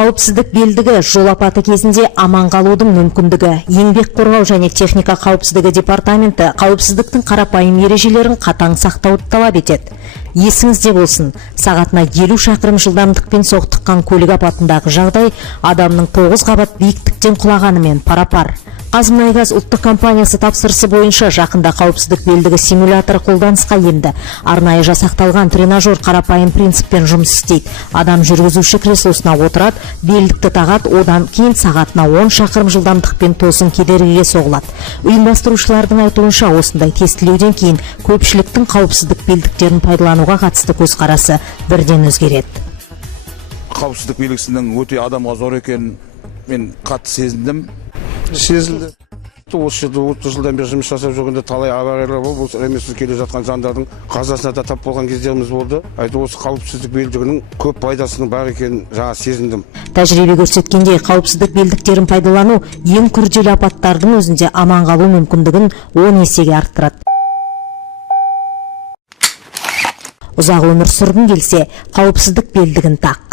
Қауіпсіздік белдігі жол апаты кезінде аман қалудың мүмкіндігі. Еңбек қорғау және техника қауіпсіздігі департаменті қауіпсіздіктің қарапайым ережелерін қатаң сақтауды талап етеді. Есіңізде болсын, сағатына 50 шақырым жылдамдықпен соқтыққан көлік апатындағы жағдай адамның 9 қабат биіктіктен құлағанымен пара-пар. Қазмұнайгаз ұлттық компаниясы тапсырысы бойынша жақында қауіпсіздік белдігі симуляторы қолданысқа енді. Арнайы жасақталған тренажер қарапайым принциппен жұмыс істейді. Адам жүргізуші креслосына отырады, белдікті тағады, одан кейін сағатына 10 шақырым жылдамдықпен тосын кедергіге соғылады. Ұйымдастырушылардың айтуынша осындай тестілеуден кейін көпшіліктің қауіпсіздік белдіктерін пайдалануға қатысты көзқарасы бірден өзгереді. Қауіпсіздік белгісінің өте адамға зор екенін мен қатты сезіндім. Сезілді. Осы жерде 30 жылдан бері жұмыс жасап жүргенде талай авариялар болды. Осы ремесіз келе жатқан жандардың қазасына да тап болған кездеріміз болды. Осы қауіпсіздік белдігінің көп пайдасының бар екенін жаңа сезіндім. Тәжірибе көрсеткендей, қауіпсіздік белдіктерін пайдалану ең күрделі апаттардың өзінде аман қалу мүмкіндігін 10 есеге арттырады. Ұзақ өмір сүргің келсе, қауіпсіздік белдігін тақ.